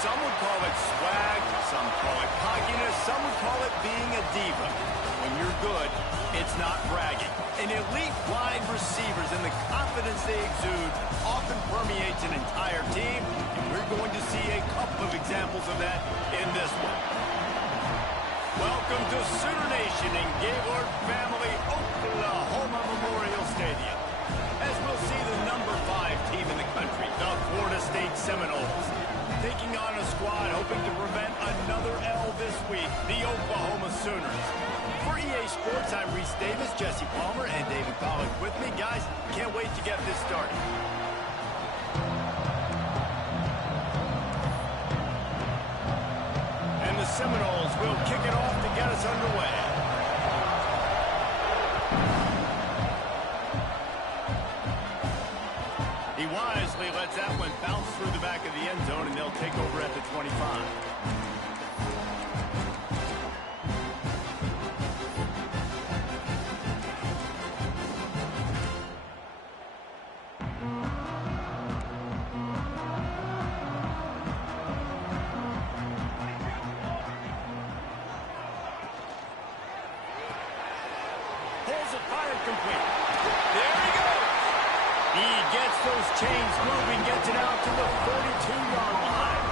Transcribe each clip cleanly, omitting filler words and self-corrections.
Some would call it swag, some call it cockiness, some would call it being a diva. When you're good, it's not bragging. An elite wide receivers and the confidence they exude often permeates an entire team, and we're going to see a couple of examples of that in this one. Welcome to Sooner Nation in Gaylord Family, Oklahoma Memorial Stadium. As we'll see the number 5 team in the country, the Florida State Seminoles, taking on a squad hoping to prevent another L this week, the Oklahoma Sooners. For EA Sports, I'm Reese Davis, Jesse Palmer, and David Pollock with me. Guys, can't wait to get this started. And the Seminoles will kick it off to get us underway. He wisely lets that one bounce through the back of the end zone, and they'll take over at the 25. Pulls it, fired complete. There he goes. He gets those chains moving, gets it out to the 42-yard line.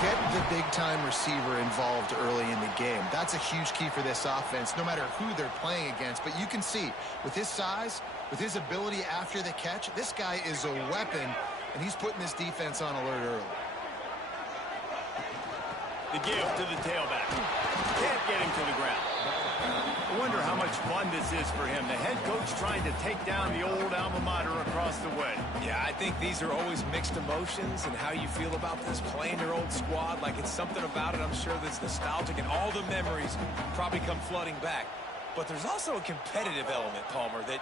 Get the big-time receiver involved early in the game. That's a huge key for this offense, no matter who they're playing against. But you can see, with his size, with his ability after the catch, this guy is a weapon, and he's putting this defense on alert early. The give to the tailback. Can't get him to the ground. I wonder how much fun this is for him. The head coach trying to take down the old alma mater across the way. Yeah, I think these are always mixed emotions and how you feel about this, playing your old squad. Like, it's something about it, I'm sure, that's nostalgic, and all the memories probably come flooding back. But there's also a competitive element, Palmer, that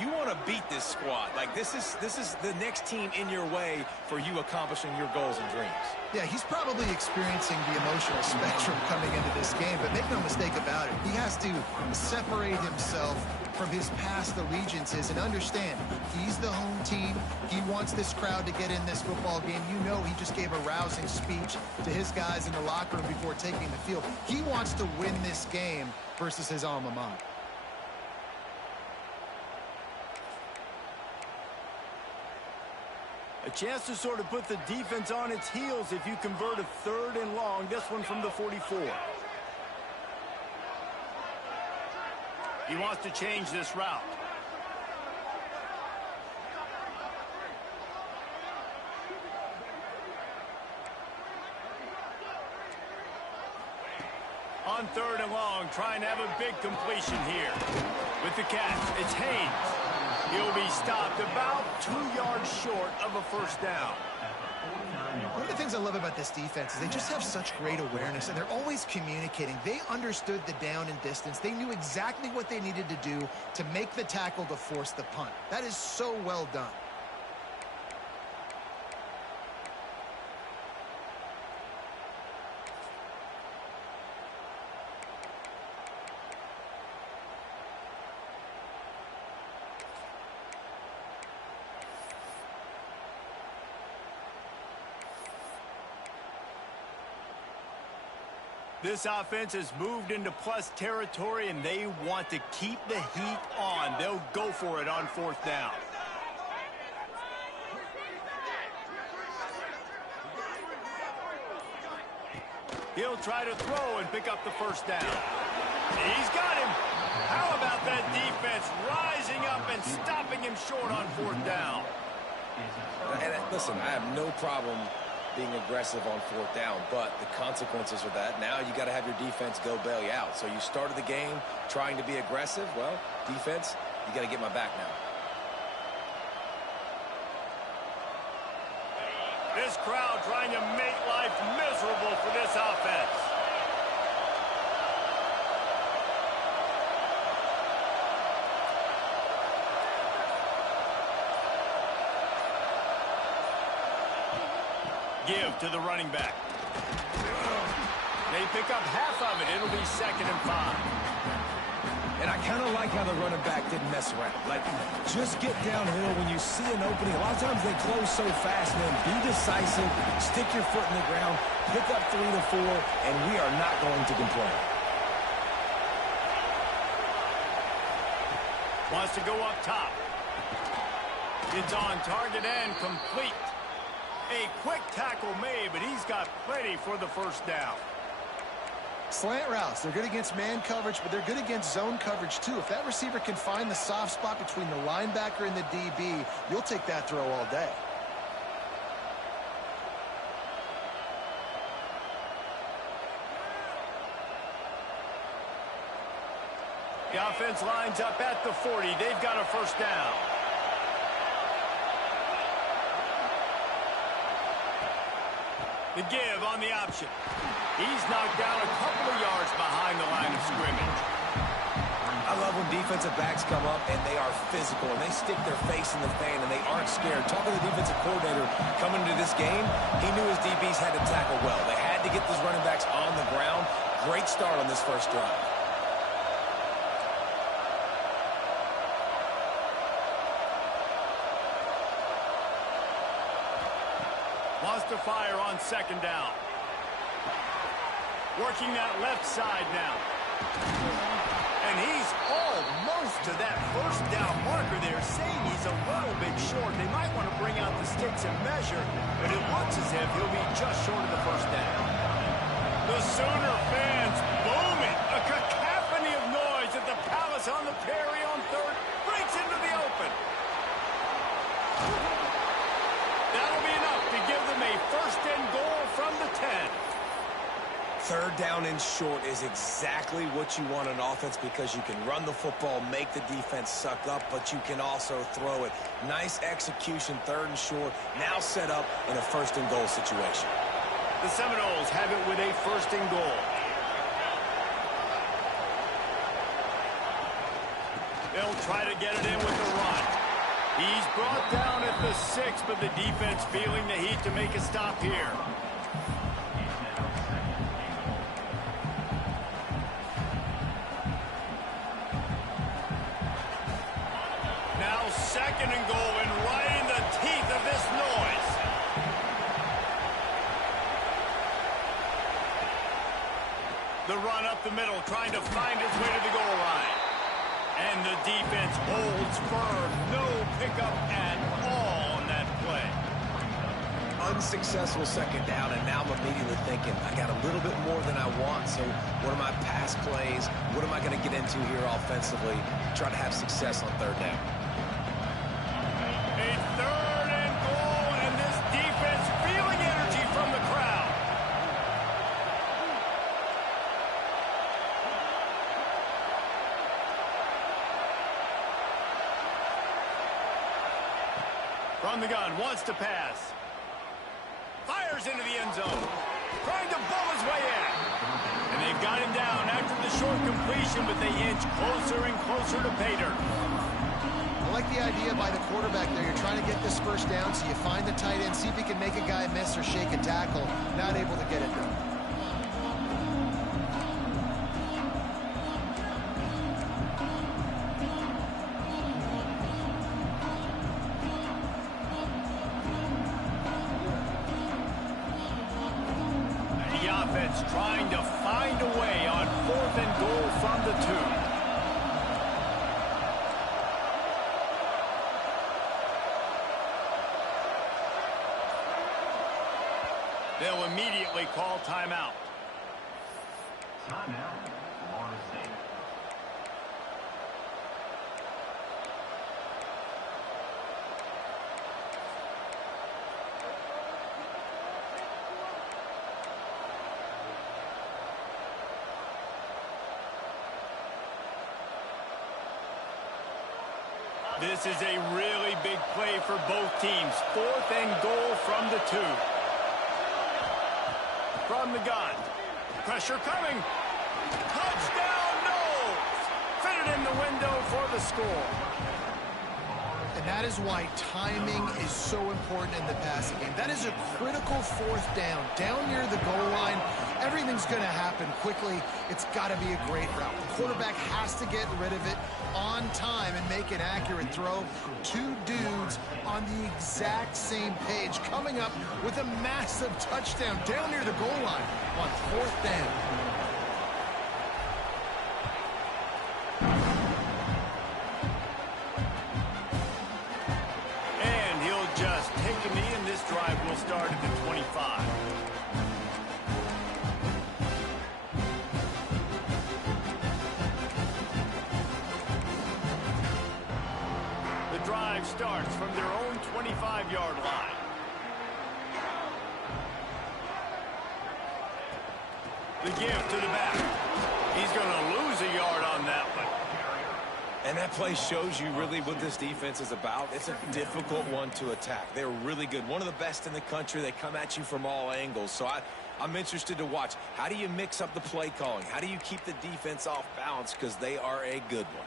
you want to beat this squad. Like, this is the next team in your way for you accomplishing your goals and dreams. Yeah, he's probably experiencing the emotional spectrum coming into this game, but make no mistake about it. He has to separate himself from his past allegiances and understand he's the home team. He wants this crowd to get in this football game. You know, he just gave a rousing speech to his guys in the locker room before taking the field. He wants to win this game versus his alma mater. A chance to sort of put the defense on its heels if you convert a 3rd and long. This one from the 44. He wants to change this route. On 3rd and long, trying to have a big completion here. With the catch, it's Haynes. He'll be stopped about 2 yards short of a first down. One of the things I love about this defense is they just have such great awareness, and they're always communicating. They understood the down and distance. They knew exactly what they needed to do to make the tackle to force the punt. That is so well done. This offense has moved into plus territory, and they want to keep the heat on. They'll go for it on 4th down. He'll try to throw and pick up the first down. He's got him. How about that defense rising up and stopping him short on 4th down? And listen, I have no problem being aggressive on 4th down, but the consequences of that, now you got to have your defense go bail you out. So you started the game trying to be aggressive. Well, defense, you got to get my back now. This crowd trying to make life miserable for this offense. Give to the running back. They pick up half of it. It'll be 2nd and 5. And I kind of like how the running back didn't mess around. Like, just get downhill when you see an opening. A lot of times they close so fast, man. Be decisive, stick your foot in the ground, pick up 3 to 4, and we are not going to complain. Wants to go up top. It's on target and complete. A quick tackle made, but he's got plenty for the first down. Slant routes, they're good against man coverage, but they're good against zone coverage too. If that receiver can find the soft spot between the linebacker and the DB, you'll take that throw all day. The offense lines up at the 40. They've got a first down. The give on the option. He's knocked down a couple of yards behind the line of scrimmage. I love when defensive backs come up and they are physical and they stick their face in the fan and they aren't scared. Talking to the defensive coordinator coming into this game, he knew his DBs had to tackle well. They had to get these running backs on the ground. Great start on this first drive. Wants to fire on second down. Working that left side now. And he's almost to that first down marker there, saying he's a little bit short. They might want to bring out the sticks and measure, but it looks as if he'll be just short of the first down. The Sooner fans booming. A cacophony of noise at the Palace on the Prairie on third. Breaks into the open. That'll be enough to give them a first and goal from the 10. Third down and short is exactly what you want on offense because you can run the football, make the defense suck up, but you can also throw it. Nice execution, third and short, now set up in a first and goal situation. The Seminoles have it with a first and goal. They'll try to get it in with the run. He's brought down at the 6, but the defense feeling the heat to make a stop here. Now second and goal, and right in the teeth of this noise. The run up the middle, trying to find its way to the goal line. And the defense holds firm. No pickup at all on that play. Unsuccessful second down, and now I'm immediately thinking, I got a little bit more than I want, so what are my pass plays? What am I going to get into here offensively? Try to have success on third down. A third and goal, and this defense feeling energy from the crowd. From the gun, wants to pass. Fires into the end zone. Trying to bull his way in. And they've got him down after the short completion, but they inch closer and closer to pay dirt. I like the idea by the quarterback there. You're trying to get this first down, so you find the tight end, see if he can make a guy miss or shake a tackle. Not able to get it done. Trying to find a way on fourth and goal from the 2. They'll immediately call timeout. Timeout, Florida State. This is a really big play for both teams. Fourth and goal from the 2. From the gun. Pressure coming. Touchdown, Knowles! Fitted in the window for the score. And that is why timing is so important in the passing game. That is a critical fourth down. Down near the goal line, everything's going to happen quickly. It's got to be a great route. The quarterback has to get rid of it on time and make an accurate throw. Two dudes on the exact same page coming up with a massive touchdown down near the goal line on fourth down. Drive will start at the 25. The drive starts from their own 25-yard line. The give to the back. He's going to lose a yard on that one. And that play shows you really what this defense is about. It's a difficult one to attack. They're really good. One of the best in the country. They come at you from all angles. So I'm interested to watch. How do you mix up the play calling? How do you keep the defense off balance? Because they are a good one.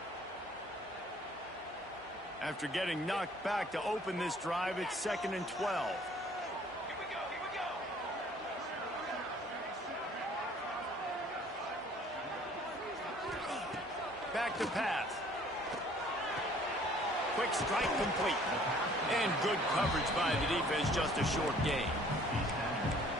After getting knocked back to open this drive, it's 2nd and 12. Back to pass. Quick strike complete. And good coverage by the defense, just a short gain.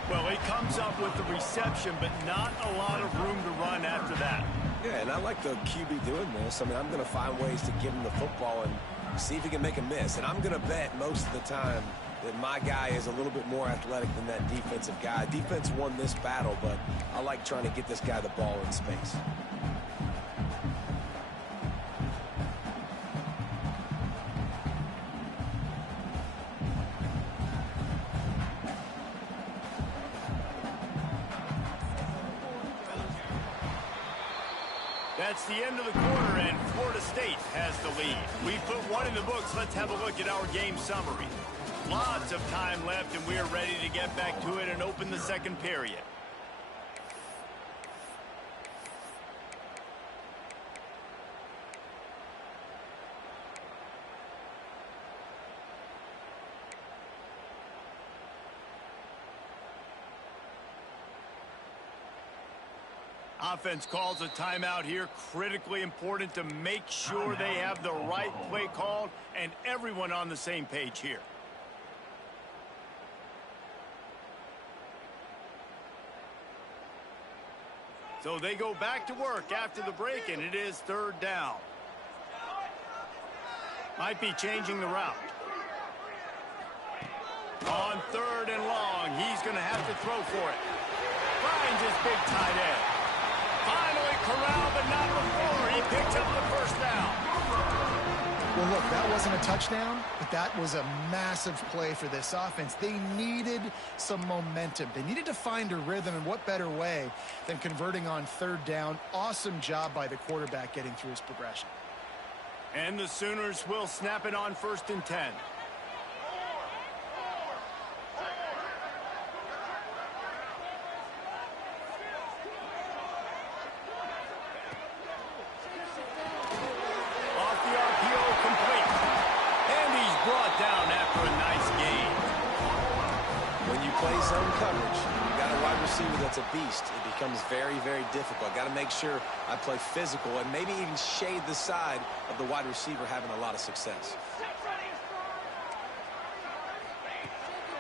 Well, he comes up with the reception, but not a lot of room to run after that. Yeah, and I like the QB doing this. I mean, I'm going to find ways to give him the football and see if he can make a miss. And I'm going to bet most of the time that my guy is a little bit more athletic than that defensive guy. Defense won this battle, but I like trying to get this guy the ball in space. That's the end of the quarter, and Florida State has the lead. We put one in the books. Let's have a look at our game summary. Lots of time left, and we are ready to get back to it and open the second period. Offense calls a timeout here. Critically important to make sure they have the right play called and everyone on the same page here. So they go back to work after the break, and it is 3rd down. Might be changing the route. On 3rd and long, he's going to have to throw for it. Finds his big tight end. Finally corralled, but not before. He picks up the first down. Well, look, that wasn't a touchdown, but that was a massive play for this offense. They needed some momentum. They needed to find a rhythm, and what better way than converting on 3rd down. Awesome job by the quarterback getting through his progression. And the Sooners will snap it on 1st and 10. That's a beast. It becomes very, very difficult. Got to make sure I play physical and maybe even shade the side of the wide receiver having a lot of success.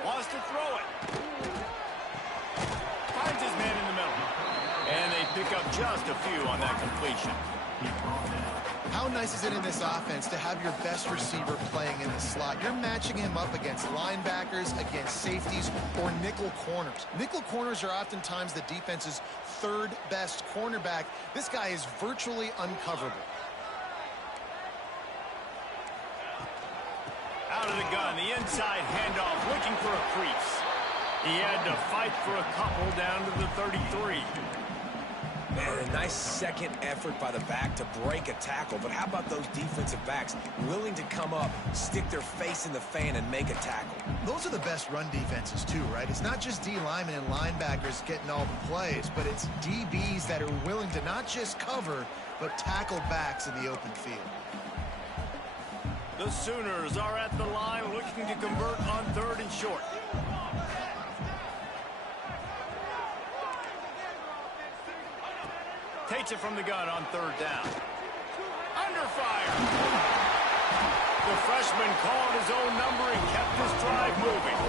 Wants to throw it. Finds his man in the middle. And they pick up just a few on that completion. How nice is it in this offense to have your best receiver playing in the slot? You're matching him up against linebackers, against safeties, or nickel corners. Nickel corners are oftentimes the defense's 3rd best cornerback. This guy is virtually uncoverable. Out of the gun, the inside handoff, looking for a crease. He had to fight for a couple down to the 33. Man, a nice second effort by the back to break a tackle. But how about those defensive backs willing to come up, stick their face in the fan, and make a tackle? Those are the best run defenses, too, right? It's not just D linemen and linebackers getting all the plays, but it's DBs that are willing to not just cover, but tackle backs in the open field. The Sooners are at the line looking to convert on 3rd and short. Takes it from the gun on 3rd down. Under fire. The freshman called his own number and kept this drive moving.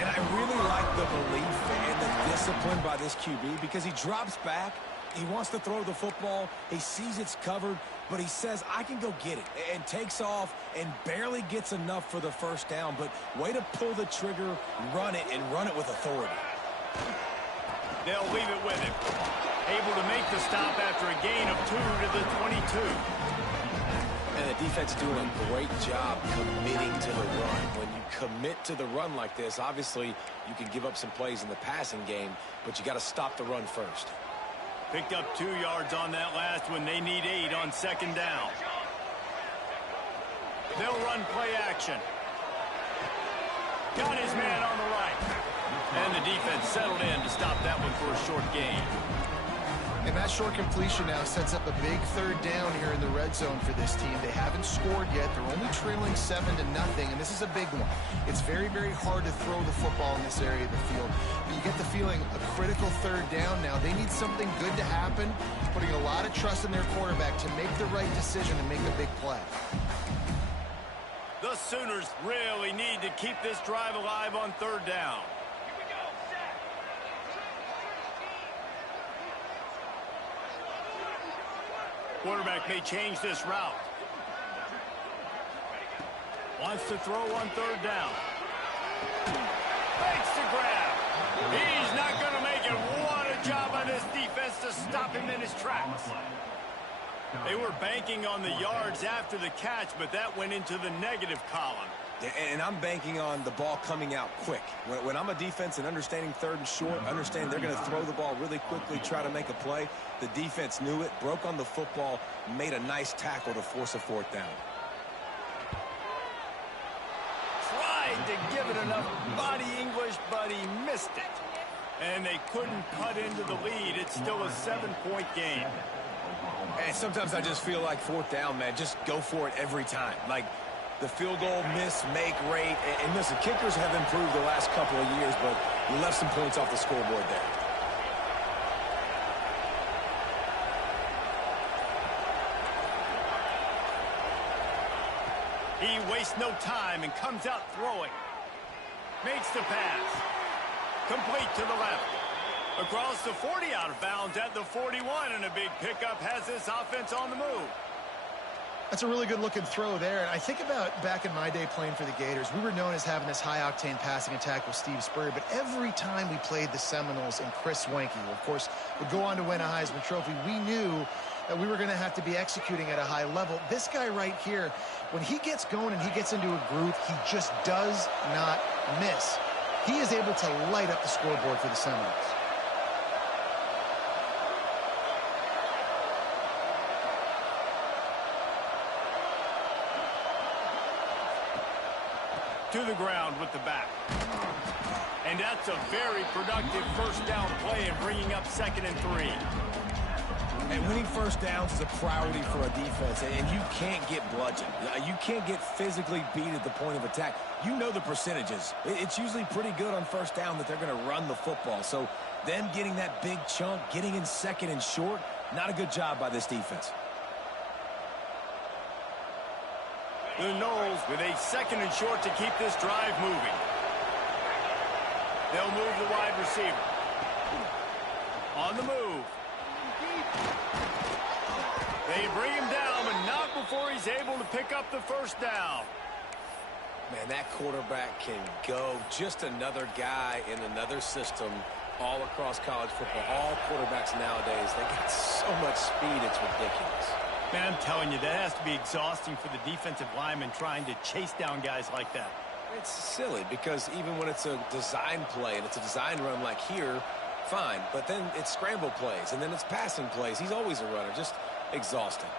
And I really like the belief and the discipline by this QB because he drops back, he wants to throw the football, he sees it's covered, but he says, I can go get it, and takes off and barely gets enough for the 1st down, but way to pull the trigger, run it, and run it with authority. They'll leave it with him. Able to make the stop after a gain of 2 to the 22. And the defense doing a great job committing to the run. When you commit to the run like this, obviously you can give up some plays in the passing game, but you got to stop the run first. Picked up 2 yards on that last one. They need 8 on 2nd down. They'll run play action. Got his man on the right. And the defense settled in to stop that one for a short gain. And that short completion now sets up a big 3rd down here in the red zone for this team. They haven't scored yet. They're only trailing 7-0, and this is a big one. It's very, very hard to throw the football in this area of the field. But you get the feeling a critical 3rd down now. They need something good to happen, putting a lot of trust in their quarterback to make the right decision and make a big play. The Sooners really need to keep this drive alive on 3rd down. Quarterback may change this route. Wants to throw on 3rd down. Makes the grab. He's not going to make it. What a job by this defense to stop him in his tracks. They were banking on the yards after the catch, but that went into the negative column. And I'm banking on the ball coming out quick. When I'm a defense and understanding 3rd and short, understand they're going to throw the ball really quickly, try to make a play. The defense knew it, broke on the football, made a nice tackle to force a 4th down. Tried to give it enough body English, but he missed it. And they couldn't cut into the lead. It's still a 7-point game. And sometimes I just feel like 4th down, man, just go for it every time. Like, the field goal miss, make rate. And listen, kickers have improved the last couple of years, but we left some points off the scoreboard there. He wastes no time and comes out throwing. Makes the pass. Complete to the left. Across the 40, out of bounds at the 41, and a big pickup has this offense on the move. That's a really good-looking throw there. And I think about back in my day playing for the Gators, we were known as having this high-octane passing attack with Steve Spurrier, but every time we played the Seminoles and Chris Wenke, who, of course, would go on to win a Heisman Trophy, we knew that we were going to have to be executing at a high level. This guy right here, when he gets going and he gets into a groove, he just does not miss. He is able to light up the scoreboard for the Seminoles. To the ground with the back. And that's a very productive 1st down play and bringing up 2nd and 3. And winning 1st downs is a priority for a defense, and you can't get bludgeoned. You can't get physically beat at the point of attack. You know the percentages. It's usually pretty good on 1st down that they're going to run the football. So them getting that big chunk, getting in 2nd and short, not a good job by this defense. The Noles with a 2nd and short to keep this drive moving. They'll move the wide receiver. On the move. They bring him down, but not before he's able to pick up the 1st down. Man, that quarterback can go. Just another guy in another system all across college football. All quarterbacks nowadays, they got so much speed, it's ridiculous. Man, I'm telling you, that has to be exhausting for the defensive lineman trying to chase down guys like that. It's silly because even when it's a design play and it's a design run like here, fine. But then it's scramble plays and then it's passing plays. He's always a runner, just exhausting.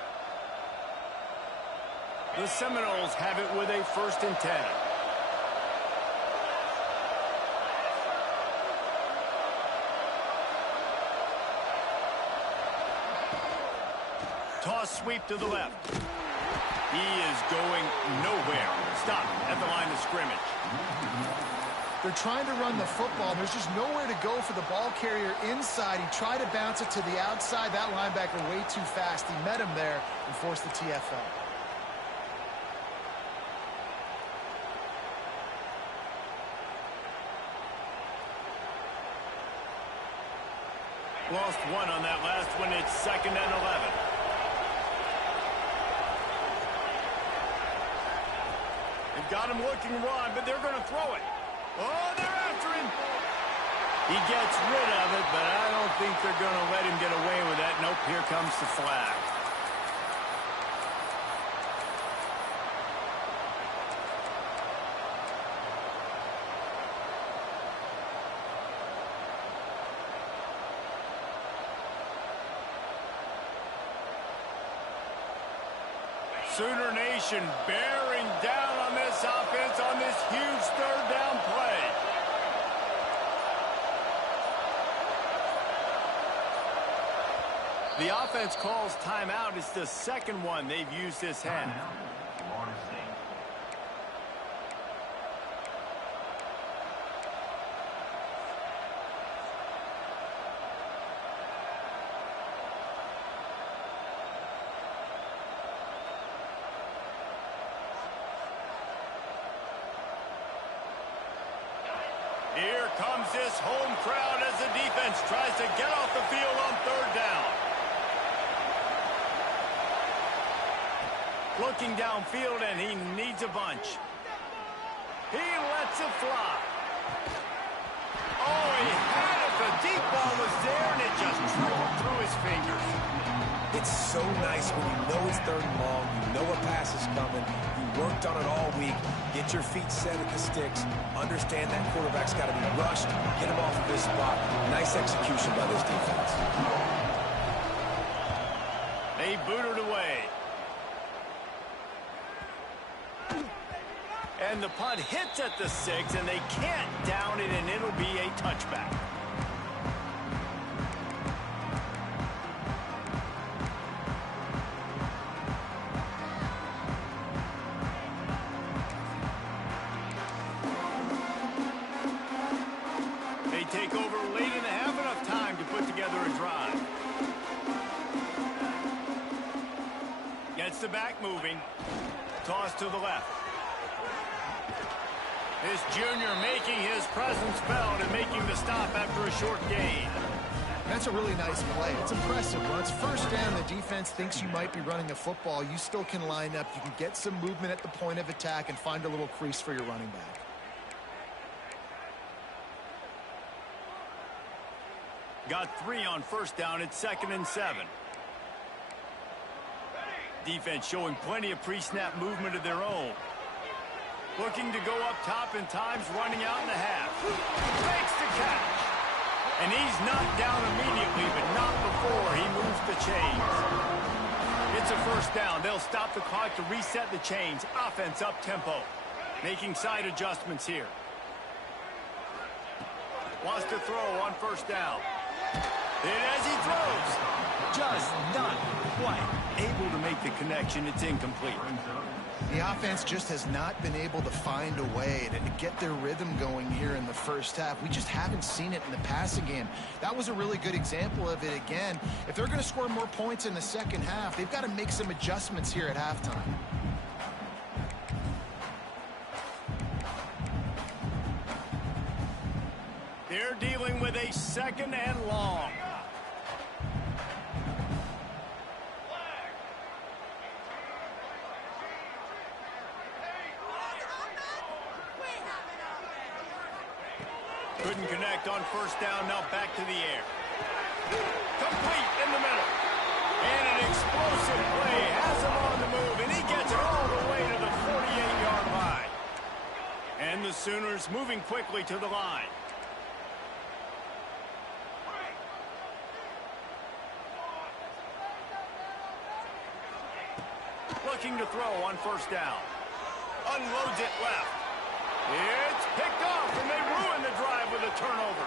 The Seminoles have it with a 1st and 10. Toss sweep to the left. He is going nowhere. Stop at the line of scrimmage. They're trying to run the football. There's just nowhere to go for the ball carrier inside. He tried to bounce it to the outside. That linebacker way too fast. He met him there and forced the TFL. Lost one on that last one. It's 2nd and 11. They've got him looking run, but they're going to throw it. Oh, they're after him. He gets rid of it, but I don't think they're going to let him get away with that. Nope, here comes the flag. Sooner Nation bearing down on this offense on this huge 3rd down play. The offense calls timeout. It's the 2nd one they've used this half. Here comes this home crowd as the defense tries to get off the field on 3rd down. Looking downfield, and he needs a bunch. He lets it fly. Oh, he had it. The deep ball was there, and it just trickled through his fingers. It's so nice when you know it's 3rd and long, you know a pass is coming, you worked on it all week, get your feet set at the sticks, understand that quarterback's got to be rushed, get him off of his spot. Nice execution by this defense. They booted away. And the punt hits at the 6, and they can't down it, and it'll be a touchback. They take over late in the half, enough time to put together a drive. Gets the back moving. Toss to the left. This junior making his presence felt and making the stop after a short gain. That's a really nice play. It's impressive. When it's 1st down, the defense thinks you might be running the football. You still can line up. You can get some movement at the point of attack and find a little crease for your running back. Got 3 on 1st down. It's 2nd and 7. Defense showing plenty of pre-snap movement of their own. Looking to go up top in times, running out in the half. Makes the catch. And he's knocked down immediately, but not before he moves the chains. It's a 1st down. They'll stop the clock to reset the chains. Offense up tempo. Making side adjustments here. Wants to throw on 1st down. And as he throws, just not quite able to make the connection. It's incomplete. The offense just has not been able to find a way to get their rhythm going here in the 1st half. We just haven't seen it in the passing game. That was a really good example of it again. If they're going to score more points in the 2nd half, they've got to make some adjustments here at halftime. They're dealing with a 2nd and long. Couldn't connect on 1st down. Now back to the air. Complete in the middle. And an explosive play has him on the move, and he gets it all the way to the 48-yard line. And the Sooners moving quickly to the line. Looking to throw on 1st down. Unloads it left. It's picked off, and they ruin the drive with a turnover.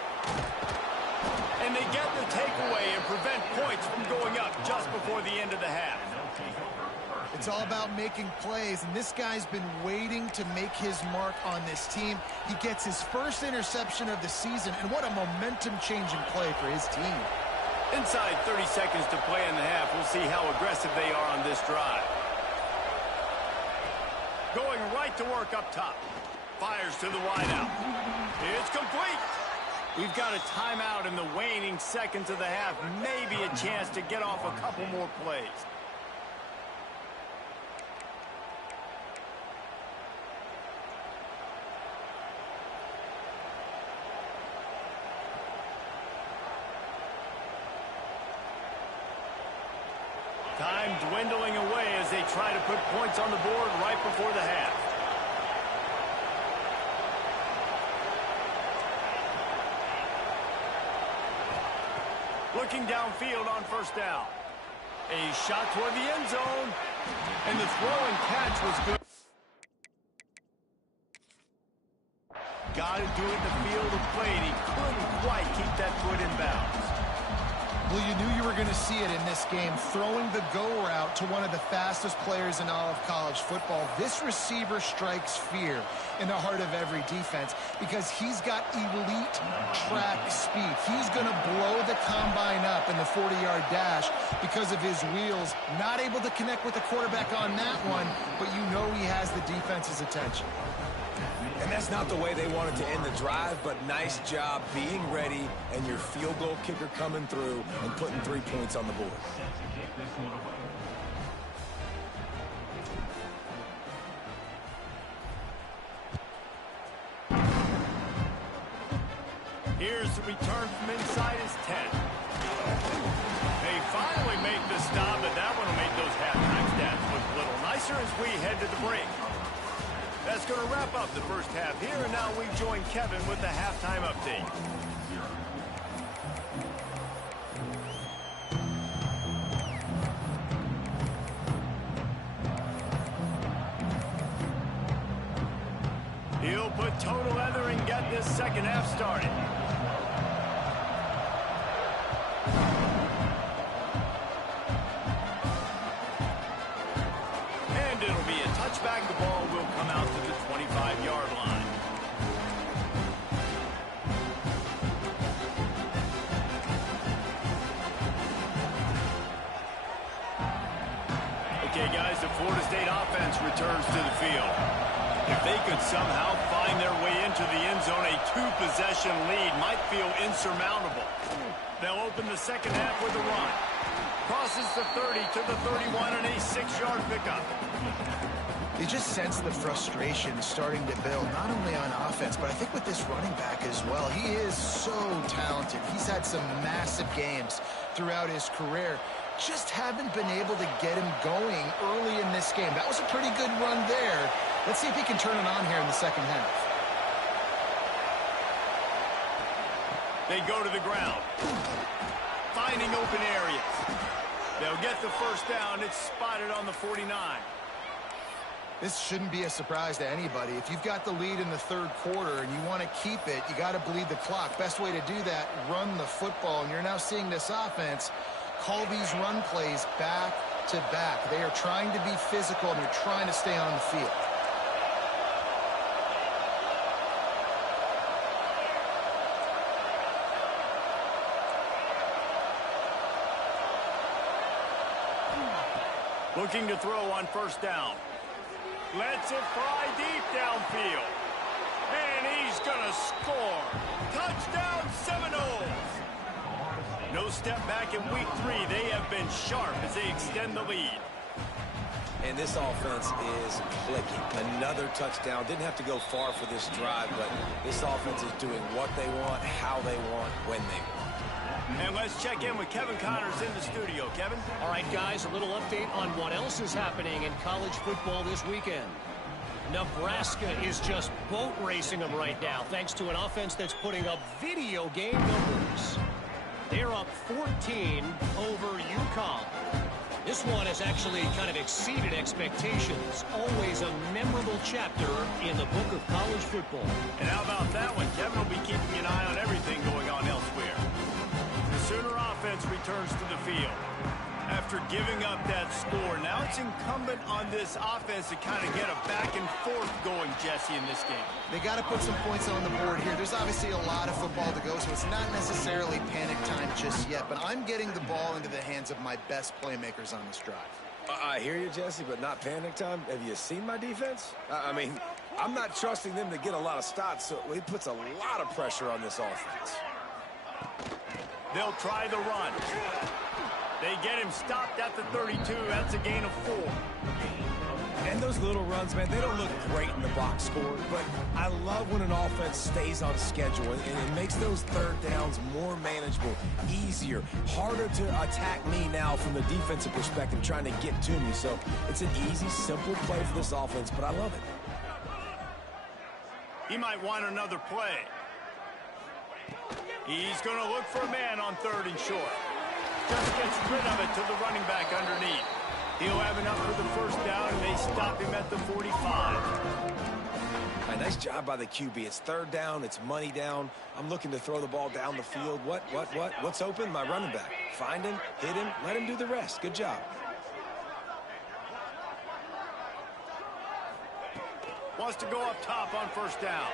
And they get the takeaway and prevent points from going up just before the end of the half. It's all about making plays, and this guy's been waiting to make his mark on this team. He gets his first interception of the season, and what a momentum-changing play for his team. Inside 30 seconds to play in the half. We'll see how aggressive they are on this drive. Going right to work up top. Fires to the wideout. It's complete. We've got a timeout in the waning seconds of the half. Maybe a chance to get off a couple more plays. Time dwindling away as they try to put points on the board right before the half. Looking downfield on first down. A shot toward the end zone. And the throw and catch was good. Got to do it in the field of play, and he couldn't quite keep that foot in bounds. Well, you knew you were going to see it in this game, throwing the go route to one of the fastest players in all of college football. This receiver strikes fear in the heart of every defense because he's got elite track speed. He's going to blow the combine up in the 40-yard dash because of his wheels. Not able to connect with the quarterback on that one, but you know he has the defense's attention. And that's not the way they wanted to end the drive, but nice job being ready and your field goal kicker coming through and putting 3 points on the board. Here's the return from inside his 10. They finally make the stop, but that one will make those halftime stats look a little nicer as we head to the break. That's going to wrap up the first half here, and now we join Kevin with the halftime update. He'll put total leather and get this second half started. And it'll be a touchback. The ball will come out to the 25-yard line. Okay, guys, the Florida State offense returns to the field. If they could somehow find their way into the end zone, a two-possession lead might feel insurmountable. They'll open the second half with a run. Crosses the 30 to the 31 and a 6-yard pickup. You just sense the frustration starting to build, not only on offense, but I think with this running back as well. He is so talented. He's had some massive games throughout his career. Just haven't been able to get him going early in this game. That was a pretty good run there. Let's see if he can turn it on here in the second half. They go to the ground, finding open areas. They'll get the first down. It's spotted on the 49. This shouldn't be a surprise to anybody. If you've got the lead in the third quarter and you want to keep it, you got to bleed the clock. Best way to do that, run the football. And you're now seeing this offense call these run plays back to back. They are trying to be physical and they're trying to stay on the field. Looking to throw on first down. Lets it fly deep downfield. And he's going to score. Touchdown Seminoles. No step back in week 3. They have been sharp as they extend the lead. And this offense is clicking. Another touchdown. Didn't have to go far for this drive, but this offense is doing what they want, how they want, when they want. And let's check in with Kevin Connors in the studio. Kevin? All right, guys, a little update on what else is happening in college football this weekend. Nebraska is just boat racing them right now, thanks to an offense that's putting up video game numbers. They're up 14 over UConn. This one has actually kind of exceeded expectations. Always a memorable chapter in the book of college football. And how about that one? Kevin will be keeping an eye on everything going on elsewhere. The Sooner offense returns to the field. After giving up that score, now it's incumbent on this offense to kind of get a back and forth going, Jesse, in this game. They got to put some points on the board here. There's obviously a lot of football to go, so it's not necessarily panic time just yet, but I'm getting the ball into the hands of my best playmakers on this drive. I hear you, Jesse, but not panic time. Have you seen my defense? I mean, I'm not trusting them to get a lot of stops, so it puts a lot of pressure on this offense. They'll try the run. They get him stopped at the 32. That's a gain of 4. And those little runs, man, they don't look great in the box score, but I love when an offense stays on schedule, and it makes those third downs more manageable, easier, harder to attack me now from the defensive perspective, trying to get to me. So it's an easy, simple play for this offense, but I love it. He might want another play. He's going to look for a man on 3rd and short. Just gets rid of it to the running back underneath. He'll have enough for the first down, and they stop him at the 45. A nice job by the QB. It's 3rd down. It's money down. I'm looking to throw the ball down the field. What's open? My running back. Find him, hit him, let him do the rest. Good job. Wants to go up top on 1st down.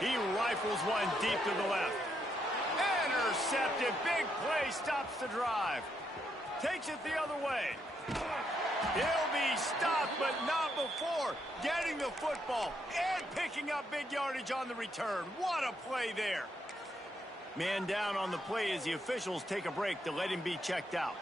He rifles one deep to the left. Intercepted. Big play stops the drive. Takes it the other way. He'll be stopped, but not before getting the football and picking up big yardage on the return. What a play there. Man down on the play as the officials take a break to let him be checked out.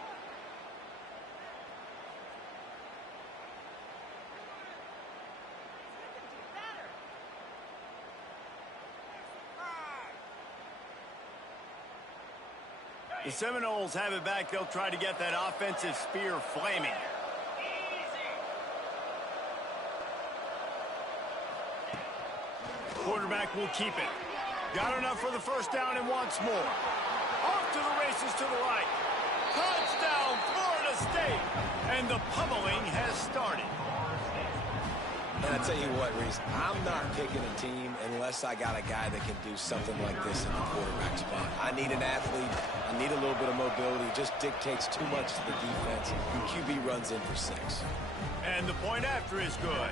The Seminoles have it back. They'll try to get that offensive spear flaming. Quarterback will keep it. Got enough for the first down and wants more. Off to the races to the right. Touchdown, Florida State. And the pummeling has started. And I tell you what, Reese, I'm not picking a team unless I got a guy that can do something like this in the quarterback spot. I need an athlete. I need a little bit of mobility. It just dictates too much to the defense. And QB runs in for 6. And the point after is good.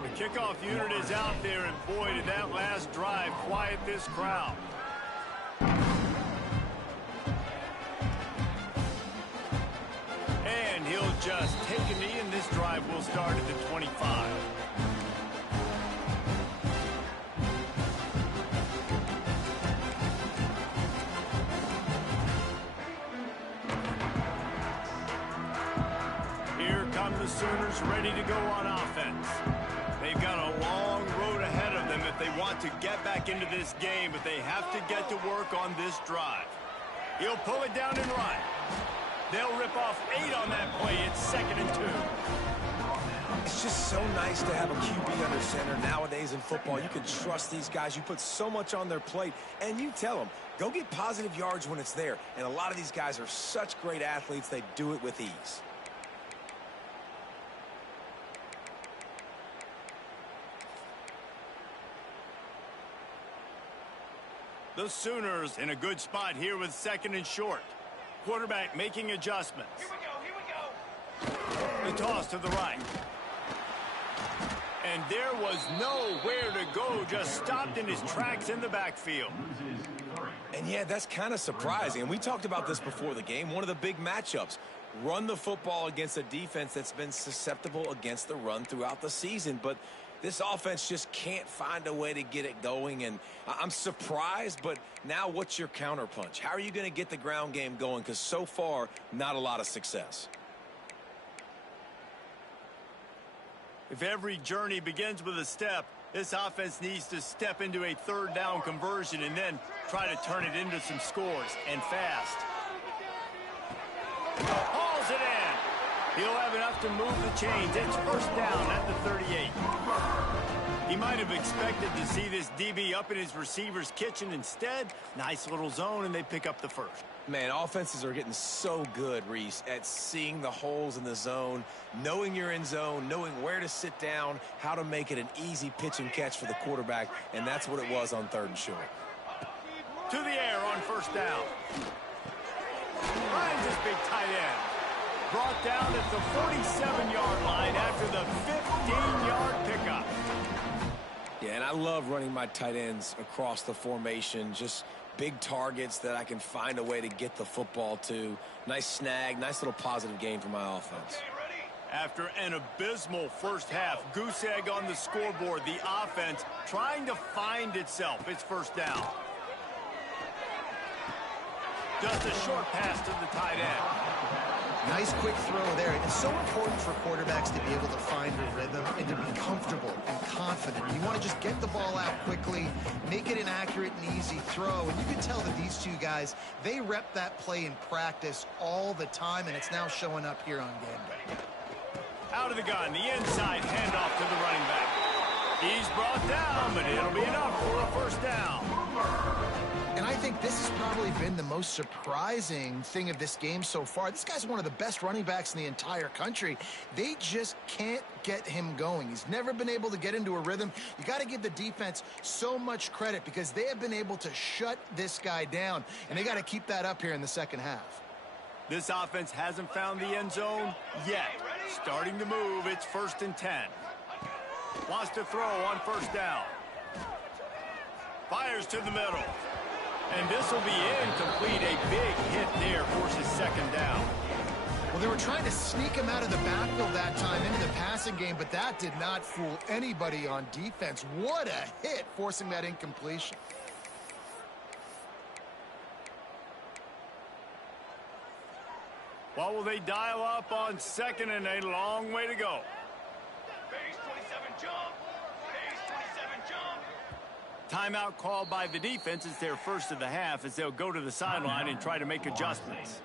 The kickoff unit is out there, and boy, did that last drive quiet this crowd. And he'll just take a knee, and this drive will start at the 25. Here come the Sooners ready to go on offense. They've got a long road ahead of them if they want to get back into this game, but they have to get to work on this drive. He'll pull it down and run. They'll rip off 8 on that play. It's 2nd and 2. It's just so nice to have a QB under center nowadays in football. You can trust these guys. You put so much on their plate, and you tell them, go get positive yards when it's there. And a lot of these guys are such great athletes, they do it with ease. The Sooners in a good spot here with 2nd and short. Quarterback making adjustments. Here we go. The toss to the right. And there was nowhere to go, just stopped in his tracks in the backfield. And yeah, that's kind of surprising. And we talked about this before the game. One of the big matchups. Run the football against a defense that's been susceptible against the run throughout the season. But this offense just can't find a way to get it going, and I'm surprised, but now what's your counterpunch? How are you going to get the ground game going? Because so far, not a lot of success. If every journey begins with a step, this offense needs to step into a 3rd down conversion and then try to turn it into some scores, and fast. Hauls it in. He'll have enough to move the chains. It's 1st down at the 38. He might have expected to see this DB up in his receiver's kitchen. Instead, nice little zone, and they pick up the 1st. Man, offenses are getting so good, Reese, at seeing the holes in the zone, knowing you're in zone, knowing where to sit down, how to make it an easy pitch and catch for the quarterback, and that's what it was on 3rd and short. To the air on 1st down. Finds his big tight end. brought down at the 47-yard line after the 15-yard pickup. Yeah, and I love running my tight ends across the formation. Just big targets that I can find a way to get the football to. Nice snag, nice little positive gain for my offense. After an abysmal first half, goose egg on the scoreboard, the offense trying to find itself. It's first down. Just a short pass to the tight end. Nice quick throw there. It's so important for quarterbacks to be able to find a rhythm and to be comfortable and confident. You want to just get the ball out quickly, make it an accurate and easy throw. And you can tell that these two guys, they rep that play in practice all the time, and it's now showing up here on game day. Out of the gun, the inside handoff to the running back. He's brought down, but it'll be enough for a first down. And I think this has probably been the most surprising thing of this game so far. This guy's one of the best running backs in the entire country. They just can't get him going. He's never been able to get into a rhythm. You got to give the defense so much credit because they have been able to shut this guy down, and they got to keep that up here in the second half. This offense hasn't found the end zone yet. Starting to move, it's 1st and 10. Wants to throw on first down. Fires to the middle. And this will be incomplete. A big hit there forces second down. Well, they were trying to sneak him out of the backfield that time into the passing game, but that did not fool anybody on defense. What a hit, forcing that incompletion. What will they dial up on second and a long way to go? Base 27 jump. Base 27 jump. Timeout called by the defense. It's their first of the half as they'll go to the sideline and try to make adjustments.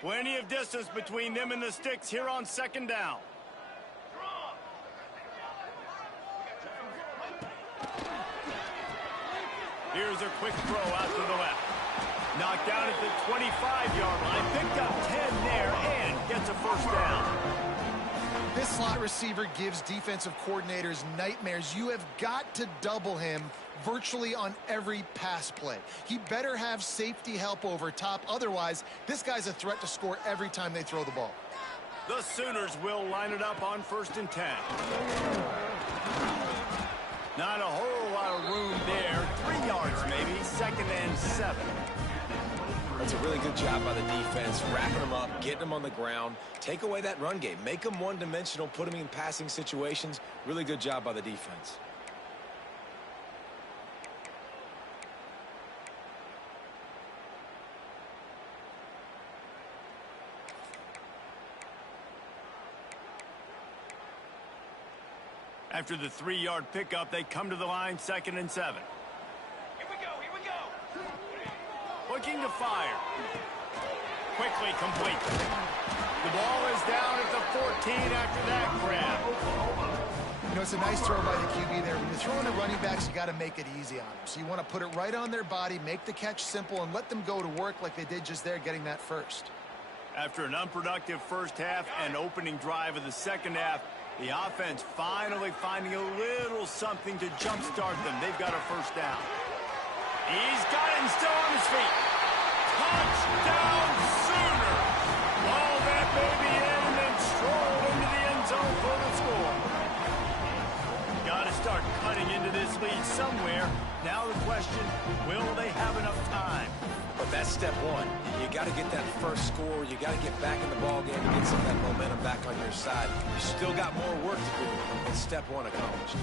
Plenty of distance between them and the sticks here on second down. Here's a quick throw out to the left. Knocked down at the 25-yard line. Picked up 10 there and gets a first down. This slot receiver gives defensive coordinators nightmares. You have got to double him virtually on every pass play. He better have safety help over top. Otherwise, this guy's a threat to score every time they throw the ball. The Sooners will line it up on 1st and 10. Not a whole lot of room there. 3 yards maybe. 2nd and 7. That's a really good job by the defense, wrapping them up, getting them on the ground. Take away that run game. Make them one-dimensional, put them in passing situations. Really good job by the defense. After the 3-yard pickup, they come to the line 2nd and 7. Here we go. Here we go. Looking to fire. Quickly complete. The ball is down at the 14 after that grab. You know, it's a nice throw by the QB there. When you're throwing to running backs, you got to make it easy on them. So you want to put it right on their body, make the catch simple, and let them go to work like they did just there, getting that first. After an unproductive first half and opening drive of the second half, the offense finally finding a little something to jumpstart them. They've got a first down. He's got it and still on his feet. Touchdown Sooners! Ball that baby in and then stroll into the end zone for the score. Got to start cutting into this lead somewhere. Now the question, will they have enough time? But that's step one. You got to get that first score. You got to get back in the ball game and get some of that momentum back on your side. You still got more work to do, but step one accomplished.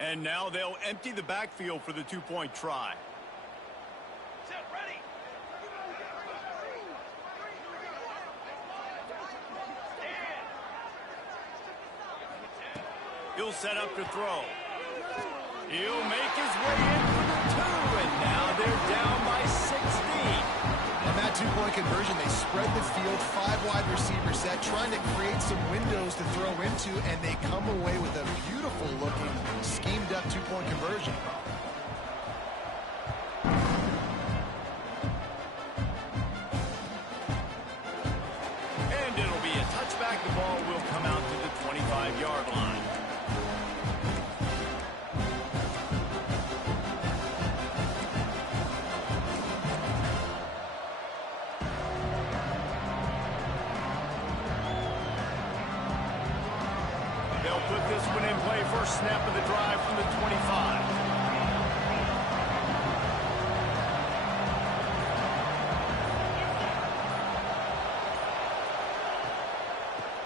And now they'll empty the backfield for the two-point try. Set, ready. He'll set up to throw. He'll make his way in for the 2, and now they're down by 16. On that two-point conversion, they spread the field, 5 wide receiver set, trying to create some windows to throw into, and they come away with a beautiful-looking, schemed-up two-point conversion. snap of the drive from the 25.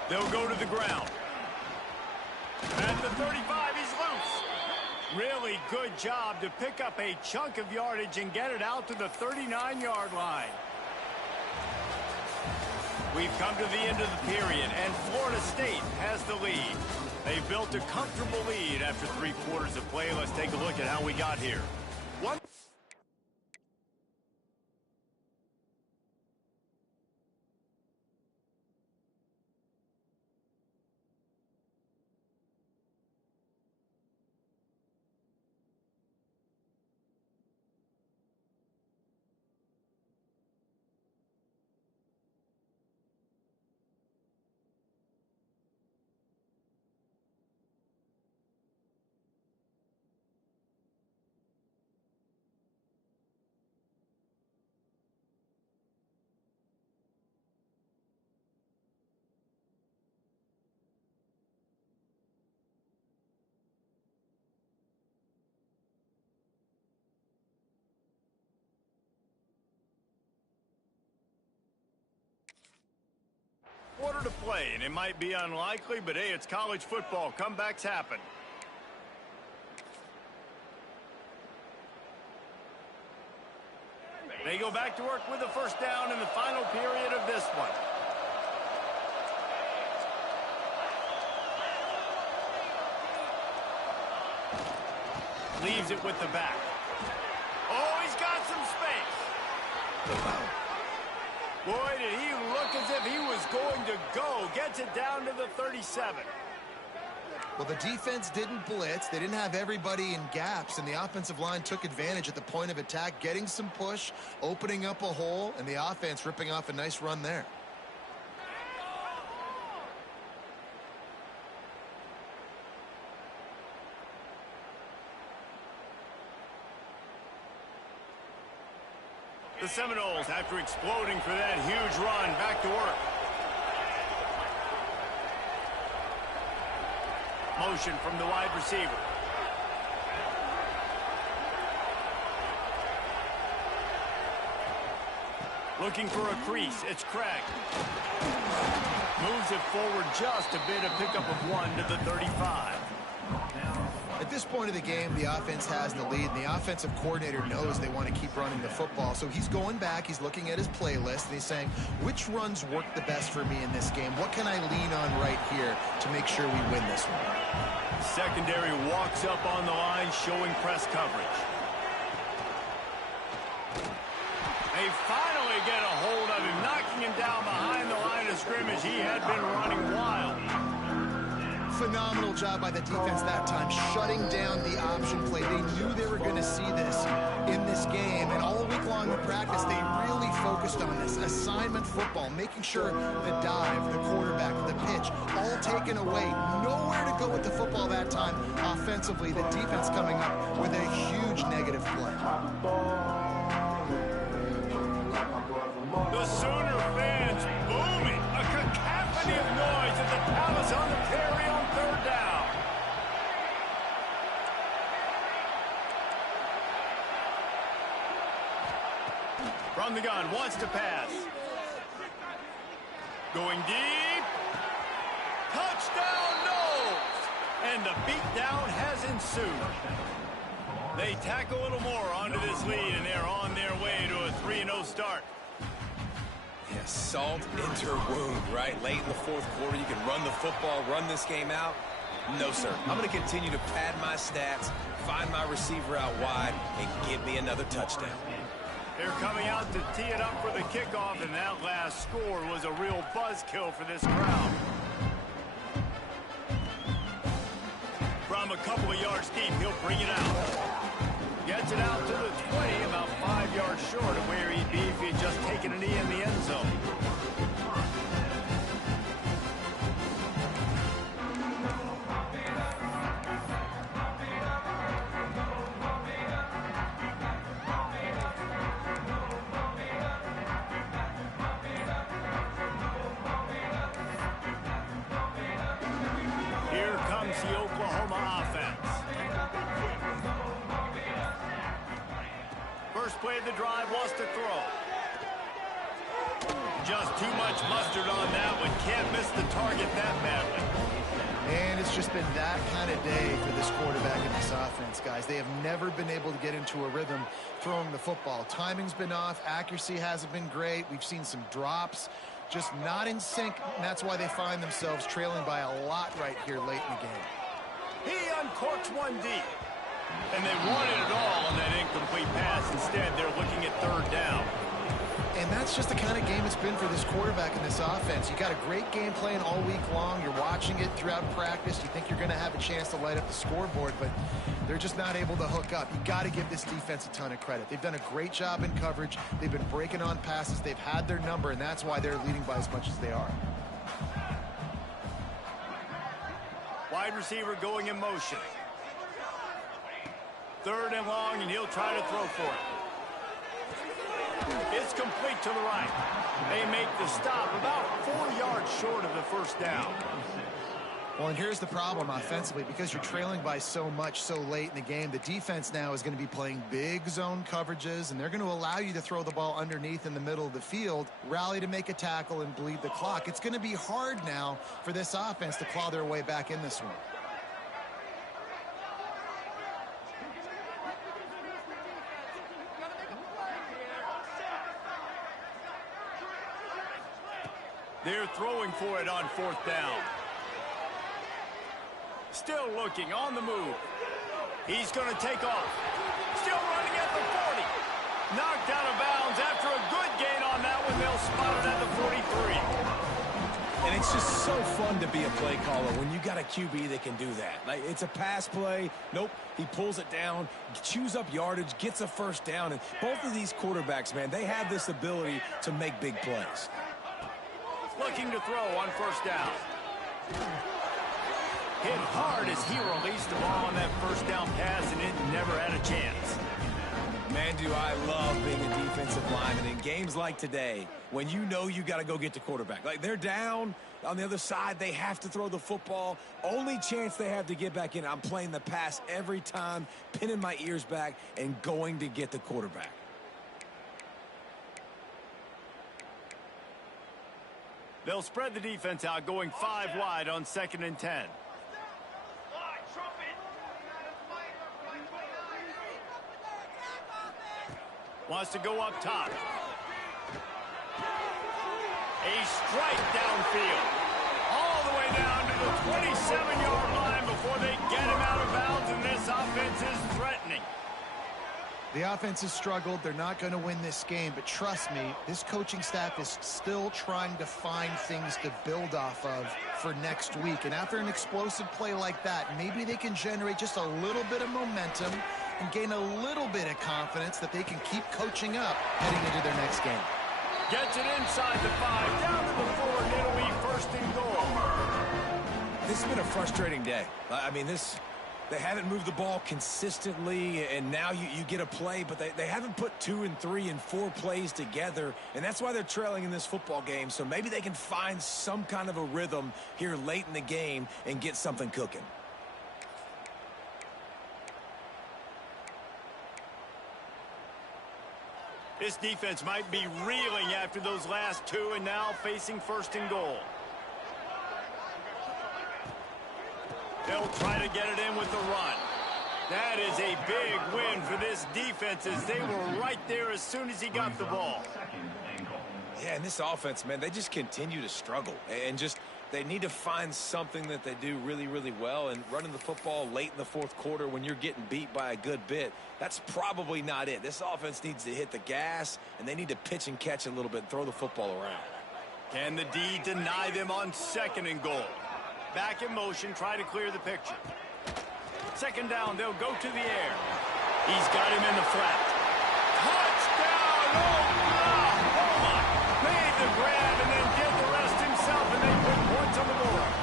They'll go to the ground. At the 35, he's loose. Really good job to pick up a chunk of yardage and get it out to the 39-yard line. We've come to the end of the period, and Florida State has the lead. They built a comfortable lead after 3 quarters of play. Let's take a look at how we got here. Quarter to play, and it might be unlikely, but hey, it's college football. Comebacks happen. They go back to work with a first down in the final period of this one. Leaves it with the back. Oh, he's got some space. Boy, did he look as if he was going to go. Gets it down to the 37. Well, the defense didn't blitz. They didn't have everybody in gaps, and the offensive line took advantage at the point of attack, getting some push, opening up a hole, and the offense ripping off a nice run there. The Seminoles, after exploding for that huge run, back to work. Motion from the wide receiver. Looking for a crease. It's Craig. Moves it forward just a bit, a pickup of 1 to the 35. At this point of the game, the offense has the lead, and the offensive coordinator knows they want to keep running the football. So he's going back, he's looking at his playlist, and he's saying, which runs work the best for me in this game? What can I lean on right here to make sure we win this one? Secondary walks up on the line, showing press coverage. They finally get a hold of him, knocking him down behind the line of scrimmage. He had been running wild. Phenomenal job by the defense that time, shutting down the option play. They knew they were going to see this in this game, and all week long in practice, they really focused on this. Assignment football, making sure the dive, the quarterback, the pitch, all taken away. Nowhere to go with the football that time. Offensively, the defense coming up with a huge negative play. The Sooner fans booming. A cacophony of noise at the Palace on the Prairie on 3rd down. From the gun, wants to pass. Going deep. Touchdown, Knowles! And the beatdown has ensued. They tack a little more onto this lead, and they're on their way to a 3-0 start. Yeah, salt into wound, right? Late in the 4th quarter, you can run the football, run this game out. No, sir. I'm going to continue to pad my stats, find my receiver out wide, and give me another touchdown. They're coming out to tee it up for the kickoff, and that last score was a real buzzkill for this crowd. From a couple of yards deep, he'll bring it out. Gets it out to the 20, about 5 yards short of where he'd be if he'd just taken a knee in the end zone. Here comes the Oklahoma offense. play of the drive wants to throw. Just too much mustard on that one. Can't miss the target that badly. And it's just been that kind of day for this quarterback in this offense, guys. They have never been able to get into a rhythm throwing the football. Timing's been off. Accuracy hasn't been great. We've seen some drops. Just not in sync, and that's why they find themselves trailing by a lot right here late in the game. He uncorks one deep. And they wanted it all on that incomplete pass. Instead, they're looking at third down. And that's just the kind of game it's been for this quarterback in this offense. You got a great game plan all week long. You're watching it throughout practice. You think you're going to have a chance to light up the scoreboard, but they're just not able to hook up. You got to give this defense a ton of credit. They've done a great job in coverage. They've been breaking on passes. They've had their number, and that's why they're leading by as much as they are. Wide receiver going in motion. Third and long, and he'll try to throw for it. It's complete to the right. They make the stop about 4 yards short of the first down. Well, and here's the problem offensively. Because you're trailing by so much so late in the game, the defense now is going to be playing big zone coverages, and they're going to allow you to throw the ball underneath in the middle of the field, rally to make a tackle, and bleed the clock. It's going to be hard now for this offense to claw their way back in this one. They're throwing for it on fourth down. Still looking on the move. He's going to take off. Still running at the 40. Knocked out of bounds after a good gain on that one. They'll spot it at the 43. And it's just so fun to be a play caller when you got a QB that can do that. Like, it's a pass play. Nope, he pulls it down, chews up yardage, gets a first down. And both of these quarterbacks, man, they have this ability to make big plays. Looking to throw on first down. Hit hard as he released the ball on that first down pass, and it never had a chance. Man, do I love being a defensive lineman in games like today when you know you got to go get the quarterback. Like, they're down on the other side. They have to throw the football. Only chance they have to get back in. I'm playing the pass every time, pinning my ears back, and going to get the quarterback. They'll spread the defense out, going 5 wide on 2nd and 10. Wants to go up top. A strike downfield. All the way down to the 27-yard line before they get him out of bounds, and this offense is threatening. The offense has struggled. They're not going to win this game, but trust me, this coaching staff is still trying to find things to build off of for next week. And after an explosive play like that, maybe they can generate just a little bit of momentum and gain a little bit of confidence that they can keep coaching up heading into their next game. Gets it inside the 5, down to the 4, and it'll be first and goal. This has been a frustrating day. I mean, they haven't moved the ball consistently, and now you get a play, but they haven't put 2 and 3 and 4 plays together, and that's why they're trailing in this football game. So maybe they can find some kind of a rhythm here late in the game and get something cooking. This defense might be reeling after those last 2 and now facing first and goal. They'll try to get it in with the run. That is a big win for this defense as they were right there as soon as he got the ball. Yeah, and this offense, man, they just continue to struggle. And just they need to find something that they do really, really well. And running the football late in the fourth quarter when you're getting beat by a good bit, that's probably not it. This offense needs to hit the gas, and they need to pitch and catch a little bit and throw the football around. Can the D deny them on 2nd and goal? Back in motion, try to clear the picture. 2nd down, they'll go to the air. He's got him in the flat. Touchdown, Oklahoma! Made the grab and then did the rest himself, and they put points on the board.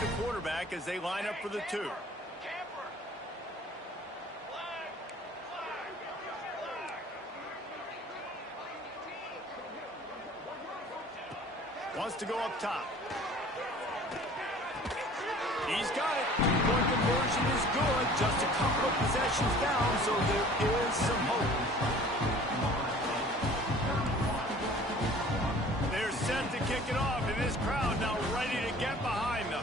the quarterback as they line up for the 2. Camper. Flag. Wants to go up top. He's got it. Point conversion is good. Just a couple of possessions down, so there is some hope. They're set to kick it off, and this crowd now ready to get behind them.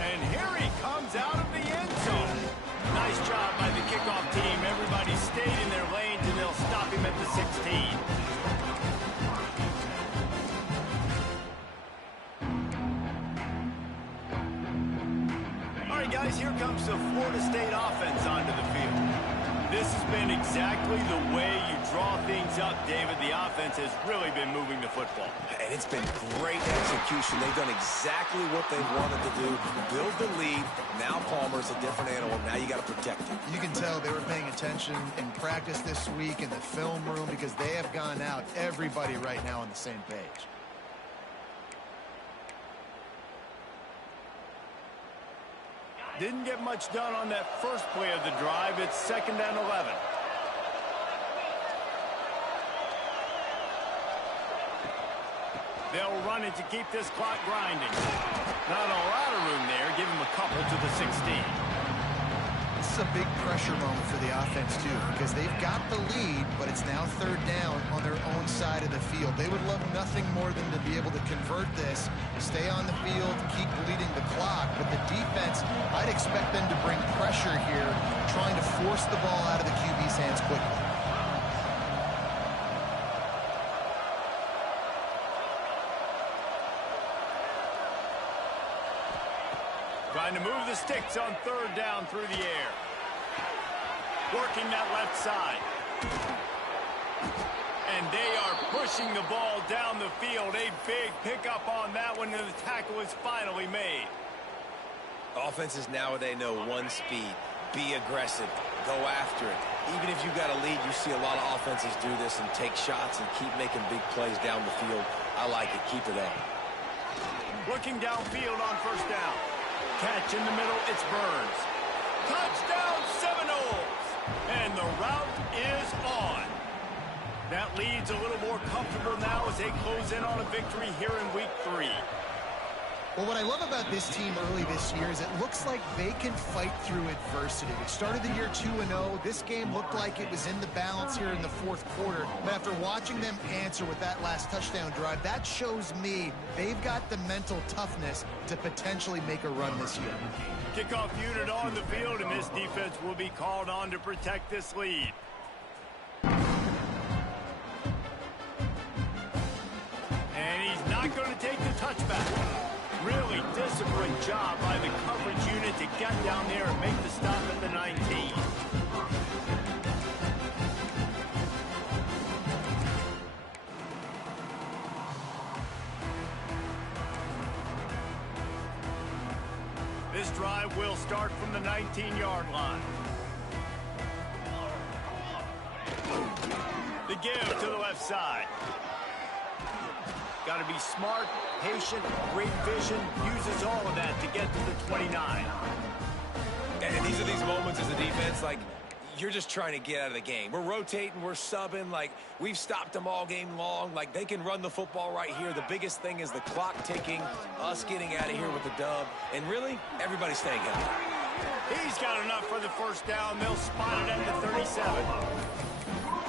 And here he comes out of the end zone. Nice job by the kickoff team. Everybody stayed in their lanes, and they'll stop him at the 16. All right, guys, here comes the Florida State offense onto the field. This has been exactly the way you draw things up, David. The offense has really been moving the football. And it's been great execution. They've done exactly what they wanted to do. Build the lead. Now Palmer's a different animal. Now you got to protect him. You can tell they were paying attention in practice this week in the film room because they have gone out, everybody right now on the same page. Didn't get much done on that first play of the drive. It's 2nd and 11. They'll run it to keep this clock grinding. Not a lot of room there. Give him a couple to the 16. This is a big pressure moment for the offense, too, because they've got the lead, but it's now 3rd down on their own side of the field. They would love nothing more than to be able to convert this, stay on the field, keep bleeding the clock. But the defense, I'd expect them to bring pressure here, trying to force the ball out of the QB's hands quickly. Trying to move the sticks on 3rd down through the air. Working that left side. And they are pushing the ball down the field. A big pickup on that one, and the tackle is finally made. Offenses nowadays know one speed. Be aggressive. Go after it. Even if you got a lead, you see a lot of offenses do this and take shots and keep making big plays down the field. I like it. Keep it up. Looking downfield on 1st down. Catch in the middle, it's Burns. Touchdown Seminoles! And the route is on. That lead's a little more comfortable now as they close in on a victory here in week 3. Well, what I love about this team early this year is it looks like they can fight through adversity. They started the year 2-0. This game looked like it was in the balance here in the 4th quarter. But after watching them answer with that last touchdown drive, that shows me they've got the mental toughness to potentially make a run this year. Kickoff unit on the field, and this defense will be called on to protect this lead. And he's not going to take the touchback. Really disciplined job by the coverage unit to get down there and make the stop at the 19. This drive will start from the 19-yard line. The give to the left side. Got to be smart, patient, great vision, uses all of that to get to the 29. And these are these moments as a defense, like, you're just trying to get out of the game. We're rotating, we're subbing, like, we've stopped them all game long. Like, they can run the football right here. The biggest thing is the clock ticking, us getting out of here with the dub, and really, everybody's staying healthy. He's got enough for the 1st down. They'll spot it at the 37.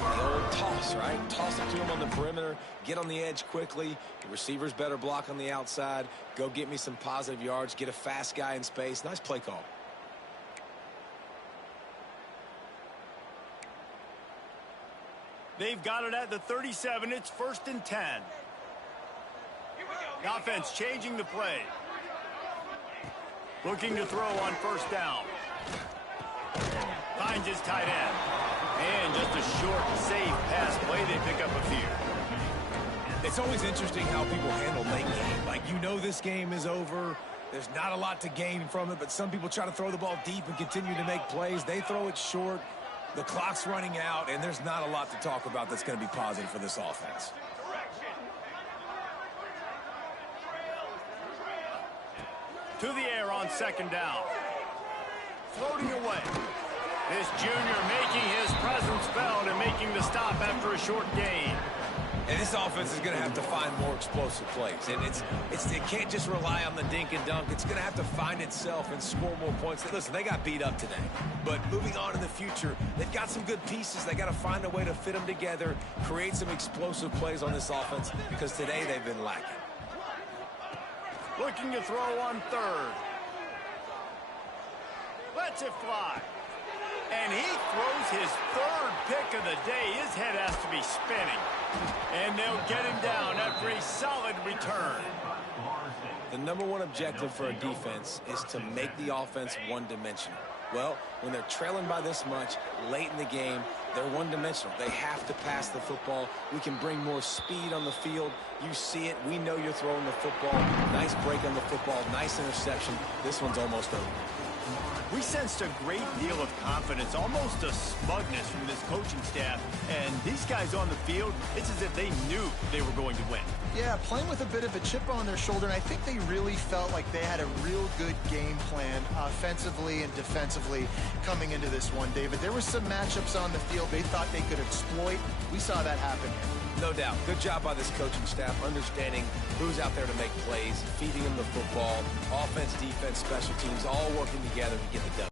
The old toss, right? Toss it to him on the perimeter, get on the edge quickly. The receivers better block on the outside. Go get me some positive yards, get a fast guy in space. Nice play call. They've got it at the 37. It's 1st and 10. The offense changing the play. Looking to throw on 1st down. Finds his tight end. And just a short, safe pass play. They pick up a few. It's always interesting how people handle late game. Like, you know this game is over. There's not a lot to gain from it, but some people try to throw the ball deep and continue to make plays. They throw it short. The clock's running out, and there's not a lot to talk about that's going to be positive for this offense. To the air on second down. Floating away. This junior making his presence felt and making the stop after a short gain. And this offense is going to have to find more explosive plays. And it can't just rely on the dink and dunk. It's going to have to find itself and score more points. Listen, they got beat up today. But moving on in the future, they've got some good pieces. They got to find a way to fit them together, create some explosive plays on this offense, because today they've been lacking. Looking to throw on third. Lets it fly. And he throws his third pick of the day. His head has to be spinning. And they'll get him down after a solid return. The number one objective for a defense is to make the offense one-dimensional. Well, when they're trailing by this much late in the game, they're one-dimensional. They have to pass the football. We can bring more speed on the field. You see it. We know you're throwing the football. Nice break on the football. Nice interception. This one's almost over. We sensed a great deal of confidence, almost a smugness from this coaching staff. And these guys on the field, it's as if they knew they were going to win. Yeah, playing with a bit of a chip on their shoulder, and I think they really felt like they had a real good game plan offensively and defensively coming into this one, David. There were some matchups on the field they thought they could exploit. We saw that happen here. No doubt. Good job by this coaching staff, understanding who's out there to make plays, feeding them the football, offense, defense, special teams, all working together to get the W.